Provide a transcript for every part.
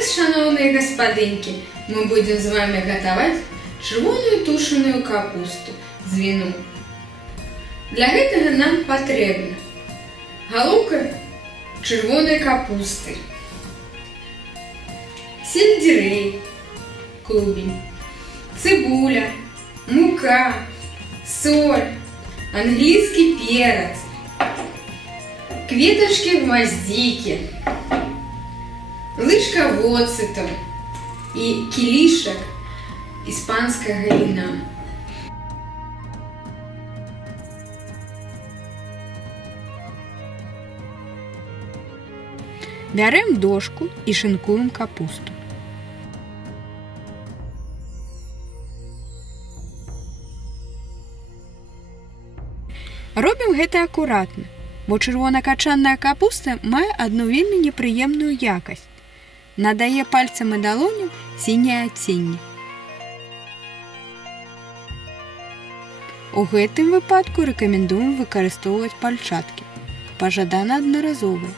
Зараз, шановные гаспадынькі, мы будем з вами гатаваць чырвоную тушаную капусту з віну. Для гэтага нам патрэбна галоўка чырвонай капусты, сельдзерэй, клубень, цыбуля, мука, соль, англійскі перац, кветачкі гваздзікі, лыжка воцыту і кілішак іспанскага віна. Бярем дошку і шинкуем капусту. Робім гэта акуратна, бо чырвонакачанная капуста мае адну вельмі непрыемную якасць. Надае пальцам і далоням сіняе адценне. У гэтым выпадку рэкамендуем выкарыстоўваць пальчаткі, пажадана аднаразовыя.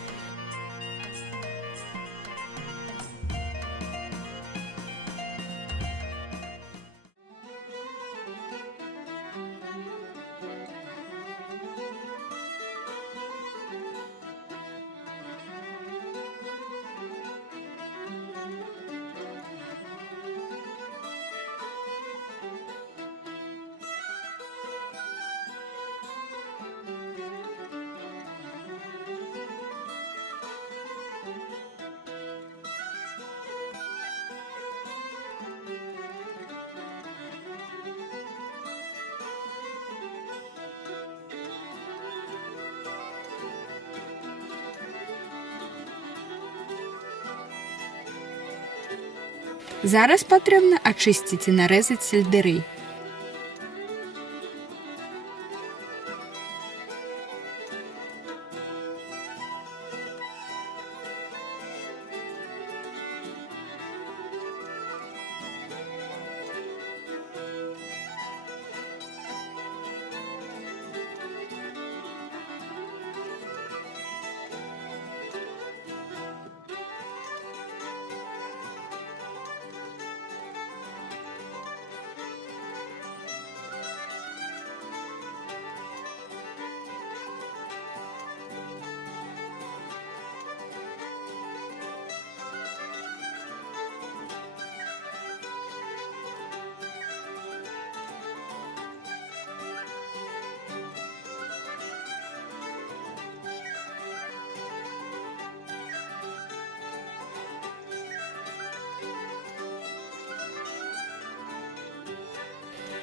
Зараз патрэбна ачысціць і нарэзаць сельдэрэй.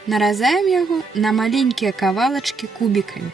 Наразаем яго на маленькія кавалачкі кубікамі.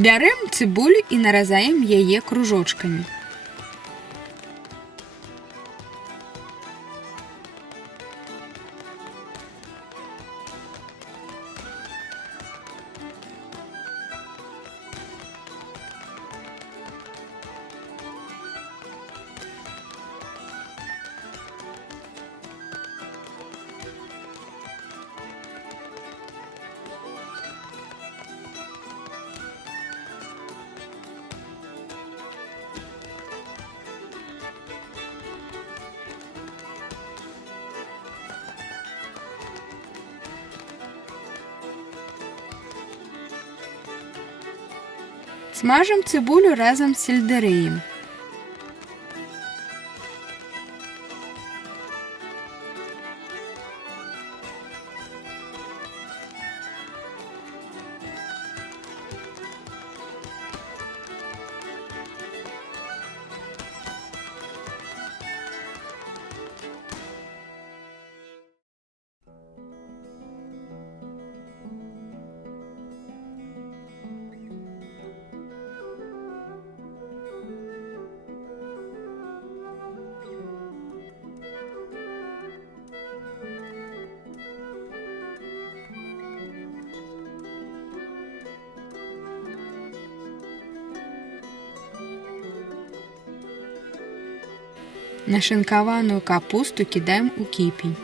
Бярем цыбулю і наразаем яе кружочкамі. Смажем цыбулю разам з сельдэрэем. Нашинкованную капусту кидаем у кипень.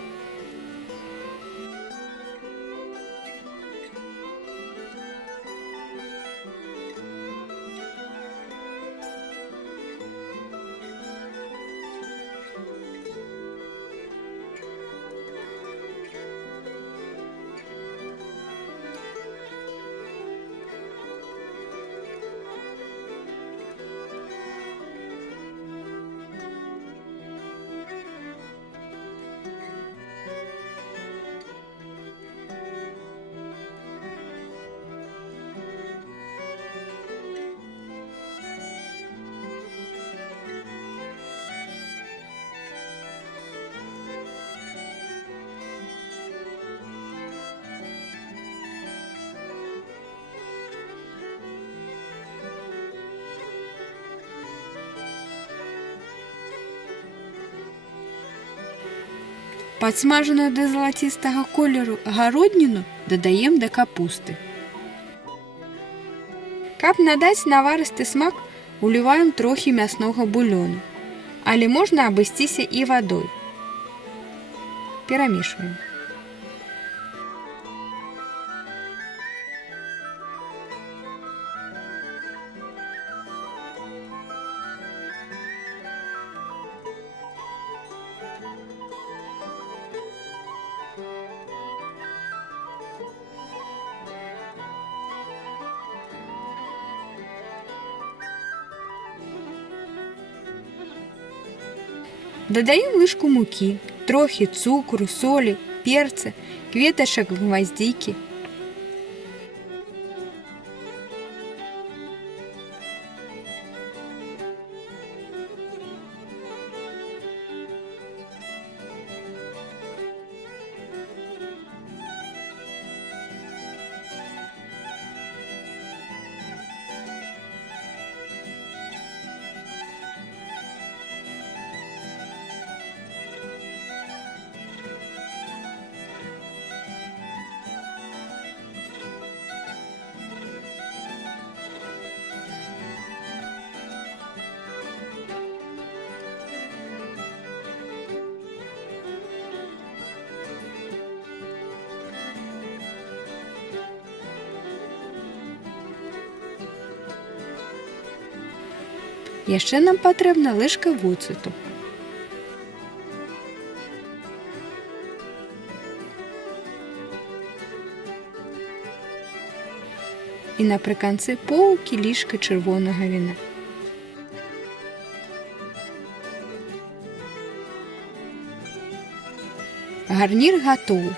Падсмажаную до залацістага колеру гародніну дадаем да капусты. Каб надаць наварысты смак, уліваем трохі мяснога бульону, але можна абысціся і вадой. Перамешваем. Дадаем лыжку мукі, трохі цукру, солі, перца, кветачак гваздзікі. Яшчэ нам патрэбна лыжка воцыту. І напрыканцы поў кілішка чырвонага віна. Гарнір гатовы.